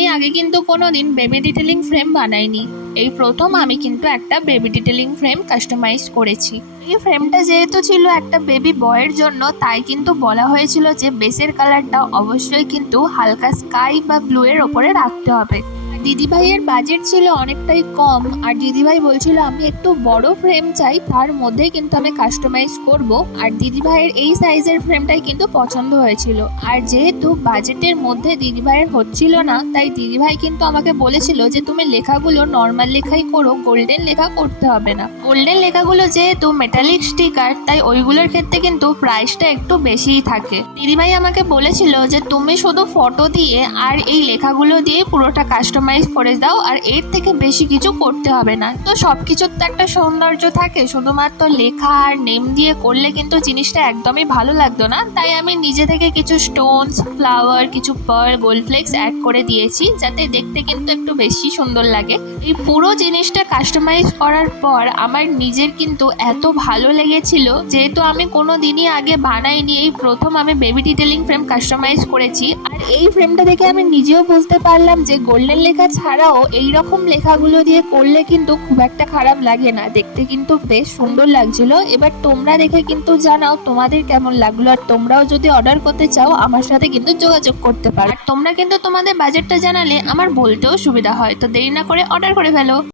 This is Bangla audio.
আমি আগে কিন্তু কোনোদিন বেবি ডিটেলিং ফ্রেম বানাইনি। এই প্রথম আমি কিন্তু একটা বেবি ডিটেলিং ফ্রেম কাস্টমাইজ করেছি। এই ফ্রেমটা যেহেতু ছিল একটা বেবি বয়ের জন্য, তাই কিন্তু বলা হয়েছিল যে বেসের কালারটা অবশ্যই কিন্তু হালকা স্কাই বা ব্লু এর ওপরে রাখতে হবে। দিদিভাইয়ের বাজেট ছিল অনেকটাই কম, আর দিদিভাই বলছিল আমি একটু বড় ফ্রেম চাই, তার মধ্যে কিন্তু আমি কাস্টমাইজ করব। আর দিদিভাইয়ের এই সাইজের ফ্রেমটাই কিন্তু পছন্দ হয়েছিল। আর যেহেতু বাজেটের মধ্যে দিদিভাইয়ের হচ্ছিল না, তাই দিদিভাই কিন্তু আমাকে বলেছিল যে তুমি লেখাগুলো নর্মাল লেখাই করো, গোল্ডেন লেখা করতে হবে না। গোল্ডেন লেখাগুলো যেহেতু মেটালিক স্টিকার, তাই ওইগুলোর ক্ষেত্রে কিন্তু প্রাইসটা একটু বেশিই থাকে। দিদিভাই আমাকে বলেছিল যে তুমি শুধু ফটো দিয়ে আর এই লেখাগুলো দিয়ে পুরোটা কাস্টমাইজ করে দাও, আর এর থেকে বেশি কিছু করতে হবে না। তো সবকিছুর তো একটা সৌন্দর্য থাকে, শুধুমাত্র লেখা আর নেম দিয়ে করলে কিন্তু জিনিসটা একদমই ভালো লাগতো না। তাই আমি নিজে থেকে কিছু স্টোনস, ফ্লাওয়ার, কিছু পার্ল, গোল্ড ফ্লেক্স অ্যাড করে দিয়েছি, যাতে দেখতে কিন্তু একটু বেশি সুন্দর লাগে। এই পুরো জিনিসটা কাস্টমাইজ করার পর আমার নিজের কিন্তু এত ভালো লেগেছিল, যেহেতু আমি কোনো দিনই আগে বানাইনি, এই প্রথম আমি বেবি ডিটেলিং ফ্রেম কাস্টমাইজ করেছি। আর এই ফ্রেমটা দেখে আমি নিজেও বুঝতে পারলাম যে গোল্ডেন লেখা ছাড়াও এই রকম লেখাগুলো দিয়ে করলে কিন্তু খুব একটা খারাপ লাগে না, দেখতে কিন্তু বেশ সুন্দর লাগছিল। এবার তোমরা দেখে কিন্তু জানাও তোমাদের কেমন লাগলো, আর তোমরাও যদি অর্ডার করতে চাও আমার সাথে কিন্তু যোগাযোগ করতে পারো। আর তোমরা কিন্তু তোমাদের বাজেটটা জানালে আমার বলতেও সুবিধা হয়। তো দেরি না করে অর্ডার করে ফেলো।